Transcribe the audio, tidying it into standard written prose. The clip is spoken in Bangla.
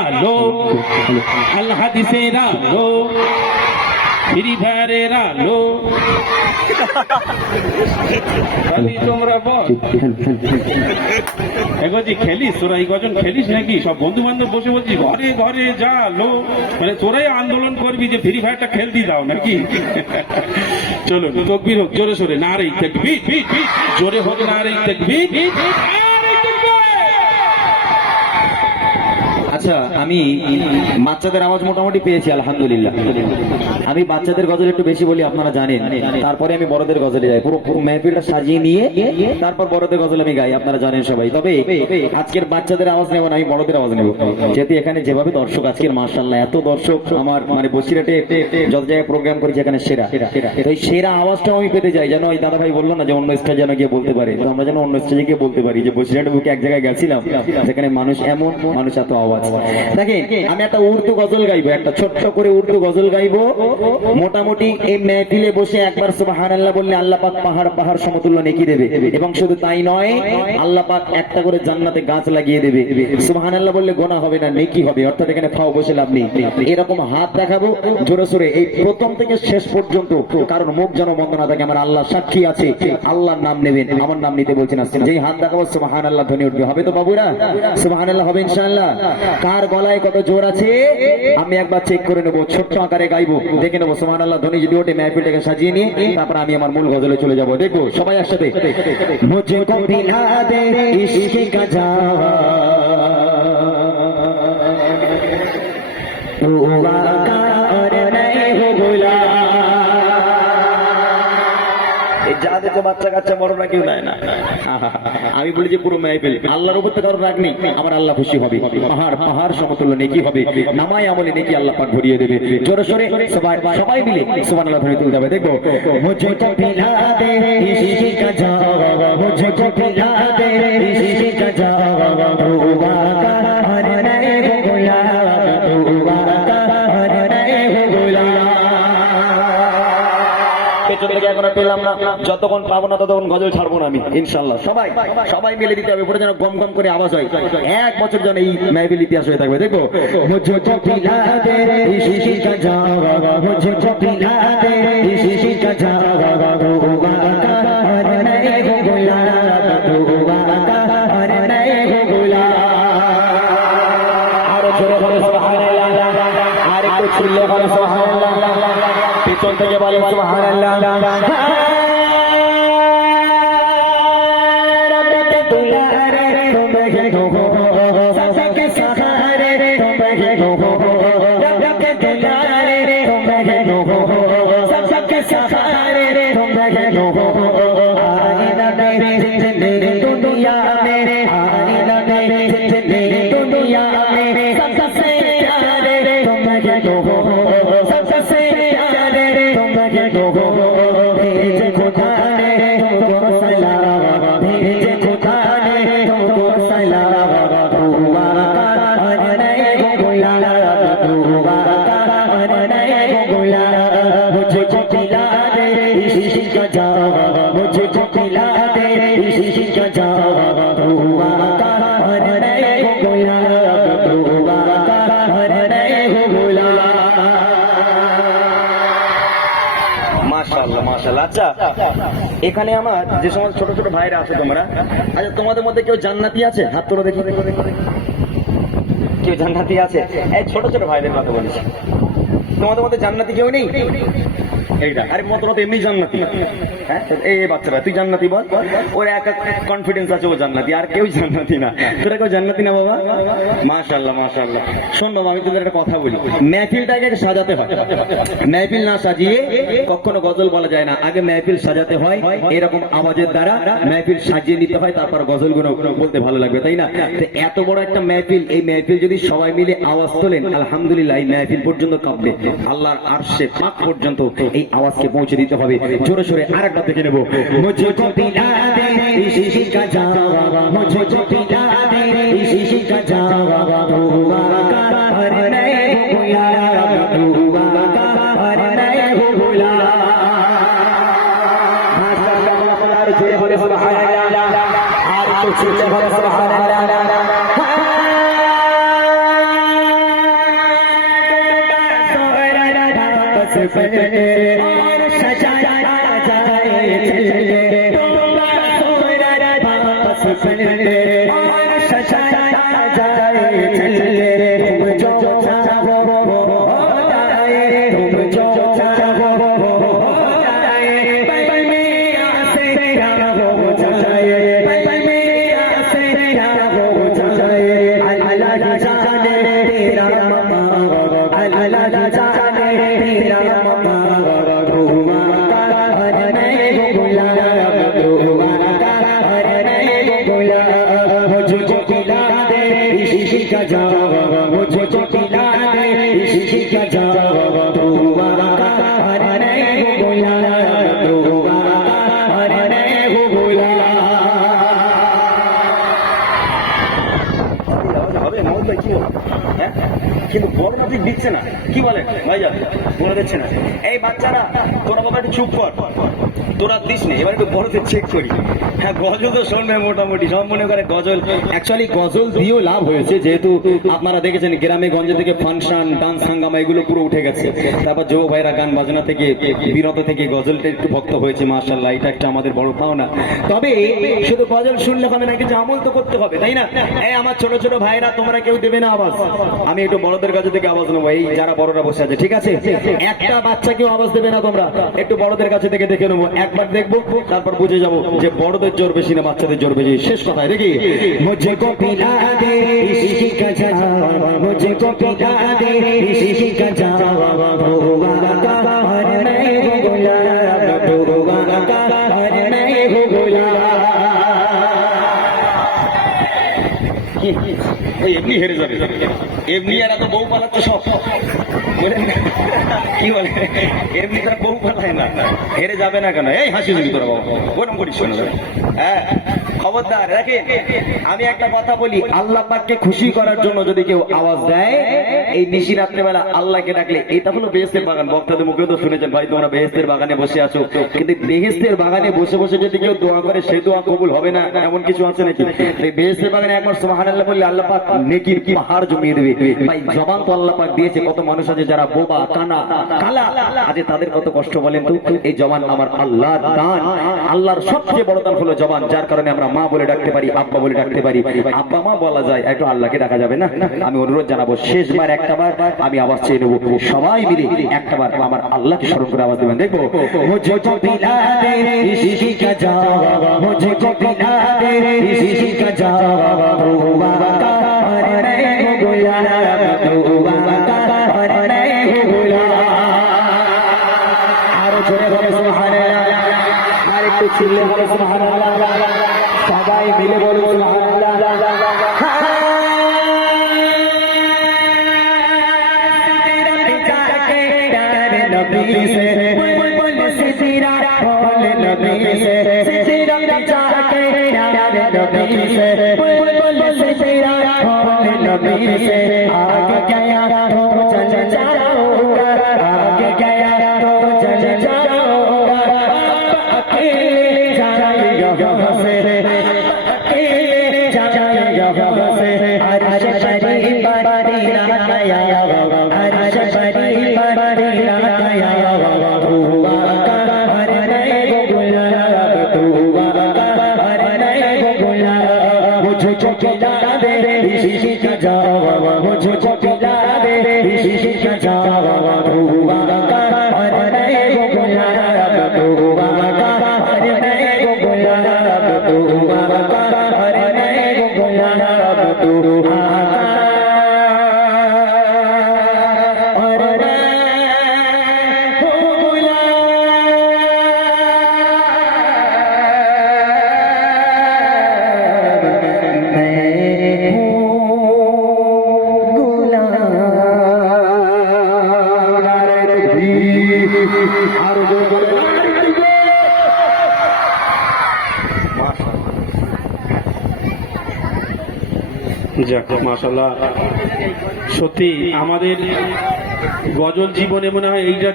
আলো, আল হাদিসের আলো, ফ্রি ফায়ারের আলো। তোমরা বল এগোজি খেলিস তোরা, এই কজন খেলিস নাকি? সব বন্ধু বান্ধব বসে বলছি ঘরে ঘরে যা লো, মানে তোরাই আন্দোলন করবি যে ফ্রি ফায়ারটা খেলতে দাও নাকি? চলো তকবীর হোক জোরে সোরে, নারে তাকবীর, জোরে হোক নারে তাকবীর। আচ্ছা, আমি বাচ্চাদের আওয়াজ মোটামুটি পেয়েছি আলহামদুলিল্লাহ। আমি বাচ্চাদের গজল একটু বেশি বলি, আপনারা জানেন, তারপরে আমি বড়দের গজলে যাই। পুরো মেহফিলটা সাজিয়ে নিয়ে তারপর বড়দের গজল আমি গাই, আপনারা জানেন সবাই। তবে আজকের বাচ্চাদের আওয়াজ নেব না, আমি বড়দের আওয়াজ নেব। যেহেতু এখানে যেভাবে দর্শক আজকের মাশাআল্লাহ এত দর্শক, আমার মানে বসিরহাটে যত জায়গায় প্রোগ্রাম করেছি এখানে সেরা। তো এই সেরা আওয়াজটাও আমি পেতে চাই, যেন ওই দাদা ভাই বললো না যে অন্য স্টেজ যেন গিয়ে বলতে পারে, তো আমরা যেন অন্য স্টেজে গিয়ে বলতে পারি যে বসিরহাটে বুকে এক জায়গায় গেছিলাম যেখানে মানুষ এমন, মানুষ এত আওয়াজ। দেখেন, আমি একটা উর্দু গজল গাইবো, একটা ছোট্ট করে উর্দু গজল গাইবো। মোটামুটি এই মেহফিলে বসে একবার সুবহানাল্লাহ বললে আল্লাহ পাক পাহাড় পাহাড় সমতুল্য নেকি দেবে, এবং শুধু তাই নয়, আল্লাহ পাক একটা করে জান্নাতে গাছ লাগিয়ে দেবে। সুবহানাল্লাহ বললে গোনা হবে না, নেকি হবে, অর্থাৎ এখানে ফাও বসে লাভ নেই। এরকম হাত দেখাবো জোরে সোরে, এই প্রথম থেকে শেষ পর্যন্ত, কারণ মুখ যেন বন্ধ না থাকে। আমার আল্লাহ সাক্ষী আছে, আল্লাহর নাম নেবেন, আমার নাম নিতে বলছেন। আসছেন যেই হাত দেখাবো সুবহানাল্লাহ ধ্বনি উঠবে। হবে তো বাবুরা? সুবহানাল্লাহ হবে ইনশাআল্লাহ। কার গলায় কত জোর আছে আমি একবার চেক করে নেবো, ছোট্ট আকারে গাইবো, দেখে নেবো সুবহানাল্লাহ ধ্বনি যদি ওঠে মেহফিলটাকে সাজিয়ে নিয়ে তারপর আমি আমার মূল গজলে চলে যাবো। দেখো সবাই একসাথে, মুঝকো পিলা দে ইশক কা জাওয়া, তু ওয়াকা और नहीं हो गुलाम। যা দেখো বাচ্চা কাচ্চা বড়রা কেউ নেয় না। আমি বলি যে পুরো মেহফিল আল্লাহর উপর থেকে কারো রাগ নেই, আমার আল্লাহ খুশি হবে, পাহাড় পাহাড় সমতুল্য নেকি হবে, নামায় আমলে নেকি আল্লাহ পাক ভরিয়ে দেবে। জোরে সোরে সবাই মিলে সুবহানাল্লাহ ধ্বনি তুলতে হবে। দেখো, মুঝে কো পিলা দে ইশক কা জাওয়া, মুঝে কো পিলা দে ইশক কা জাওয়া, তু ওয়াকা और नहीं हो गुलाम, तू ওয়াকা और नहीं हो गुलाम। এখনো পেলাম না, যতক্ষণ পাবো না ততক্ষণ গজল ছাড়বো না আমি ইনশাআল্লাহ। সবাই মিলে দিতে হবে, পুরো যেন গম গম করে আওয়াজ হয়, এক বছর যেন এই মেহফিল ইতিহাস হয়ে থাকবে। দেখো, মুঝে কো পিলা দে ইশক কা জাওয়া, মুঝে কো পিলা দে ইশক কা জাওয়া, তু ওয়াকা और नहीं हो गुलाम, तू ওয়াকা और नहीं हो गुलाम। আর জোরে বলে সুবহানাল্লাহ, আর একটু চিল্লে বলে সুবহানাল্লাহ, পিছন থেকে বলে সুবহানাল্লাহ। আচ্ছা, এখানে আমার যে সমস্ত ছোট ছোট ভাইরা আছে তোমরা, আচ্ছা তোমাদের মধ্যে কেউ জান্নাতি আছে? হাত তোলো দেখি, কেউ জান্নাতি আছে? এই ছোট ছোট ভাইদের কথা বলছি, তোমাদের মধ্যে জান্নাতি কেউ নেই? এইটা আরে মত মত এমনি জান্নাতি। হ্যাঁ, এই বাচ্চারা তুই জান্নাতি বল, ওর এক কনফিডেন্স আছে ও জান্নাতি, আর কেউ জান্নাতি না। তোরা কেউ জান্নাতি না বাবা? মাশাআল্লাহ মাশাআল্লাহ। শোন বাবা, আমি তোদের একটা কথা বলি, মেহফিলটাকে সাজাতে হয়, মেহফিল না সাজিয়ে কখনো গজল বলা যায় না। আগে মেহফিল সাজাতে হয়, এরকম আওয়াজের দ্বারা মেহফিল সাজিয়ে নিতে হয়, তারপর গজলগুলো বলতে ভালো লাগবে, তাই না? এত বড় একটা মেহফিল, এই মেহফিল যদি সবাই মিলে আওয়াজ তোলেন আলহামদুলিল্লাহ, এই মেহফিল পর্যন্ত কাঁপবে, আল্লাহর আরশে পাক পর্যন্ত এই আওয়াজকে পৌঁছে দিতে হবে। জোরে সোরে আরেকটা দেখে নেব, মুঝে কো পিলা দে ইশক কা জাওয়া, মুঝে কো পিলা দে ইশক কা জাওয়া, তু ওয়াকা और नहीं हो गुलाम, तू ওয়াকা और नहीं हो गुलाम। মাশাআল্লাহ, আর জোরে বলে সুবহানাল্লাহ, আর একটু চিল্লে বলে সুবহানাল্লাহ। কিন্তু বড়রা ঠিক দিচ্ছে না, কি বলেন ভাইজান? বলে দিচ্ছে না। এই বাচ্চারা তোরা বাবা একটু চুপ কর, তোরা দিস নি, এবার একটু বড়দের চেক করি। হ্যাঁ, গজল তো শুনবে মোটামুটি সব মনে করে গজল। অ্যাকচুয়ালি গজল দিয়েও লাভ হয়েছে, যেহেতু আপনারা দেখেছেন গ্রামে গঞ্জে থেকে ফাংশন ডান্স হাঙ্গামা এগুলো পুরো উঠে গেছে। তারপর যুব ভাইরা গান বাজনা থেকে বিরত থেকে গজলটা একটু ভক্ত হয়েছে, মাশাআল্লাহ, এটা একটা আমাদের বড় পাওনা। তবে শুধু গজল শুনলে হবে না, কিছু আমল তো করতে হবে, তাই না? এই আমার ছোট ছোট ভাইরা, তোমরা কেউ দেবে না আওয়াজ, আমি একটু বড়দের কাছে থেকে আওয়াজ নেবো। এই যারা বড়রা বসে আছে, ঠিক আছে, একটা বাচ্চা কেউ আওয়াজ দেবে না, তোমরা একটু বড়দের কাছে থেকে দেখে নেবো, একবার দেখবো, তারপর বুঝে যাবো যে বড়দের জোর বেশি না বাচ্চাদের জোর বেশি। শেষ কথায় দেখি, মুঝে কো পিলা দে ইশকি কা জাম, মুঝে কো পিলা দে ইশকি কা জাম, ভোলা কা হর নাই ভোলা, ভোলা কা হর নাই ভোলা। ওই এমনি হেরে যাবে, এমনি আর এত বউ পালাচ্ছে সব, কি বলে, এমনি তার বউ পালায় না, হেরে যাবে না কেন? এই হাসি হুসি তোরা বাবা, ওরকম করিস না। হ্যাঁ, খবরদার রাখে। আমি একটা কথা বলি, আল্লাহ পাককে খুশি করার জন্য যদি কেউ আওয়াজ দেয় এই নিশি রাত্রেবেলা আল্লাহকে ডাকলে, এটা হলো বেহেশতের বাগান। বক্তাদের মুখেও তো শুনেছেন, ভাই তোমরা বেহেশতের বাগানে বসে আছো, কিন্তু বেহেশতের বাগানে বসে বসে যদি কেউ দোয়া করে সেই দোয়া কবুল হবে না, এমন কিছু আছে নাকি? এই বেহেশতের বাগানে একবার সুবহানাল্লাহ বললে আল্লাহ পাক নেকির পাহাড় জমিয়ে দেবে। ভাই জবান তো আল্লাহ পাক দিয়েছে, কত মানুষ আছে যারা বোবা কানা কালা, আজ তাদের কত কষ্ট বলেন তো। এই জবান আমার আল্লাহর দান, আল্লাহর সবচেয়ে বড় দান হলো জবান, যার কারণে আমরা মা বলে ডাকতে পারি, আব্বা বলে ডাকতে পারি। আব্বা মা বলা যায়, একটু আল্লাহকে ডাকা যাবে না? আমি অনুরোধ জানাবো, শেষবার একটাবার আমি আওয়াজ চেয়ে নেবো, সবাই মিলে একটাবার আমার আল্লাহকে স্মরণ করে আওয়াজ দেবেন। দেখবো, মুঝে কো পিলা দে ইশকি কা জাম, মুঝে কো পিলা দে ইশকি কা জাম, ভোলা কা হর নাই ভোলা, ভোলা কা হর নাই ভোলা। আরো জোরে বলো সুবহানাল্লাহ, আর একটু চিল্লে বলো সুবহানাল্লাহ, সবাই মিলে বলো সুবহানাল্লাহ। नबी से बोल सिरा बोल नबी से सिरा जाके प्यारे नबी से बोल सिरा बोल नबी से आगे गया तो चल जाओगा, आगे गया तो चल जाओगा, अकेले जाएगा वहाँ से, अकेले जाएगा वहाँ से। अर्श शरीफ बड़ी गया, अर्श शरीफ बड़ी যাক, মাশাআল্লাহ, সত্যি আমাদের গজল জীবনে মনে হয় এইটা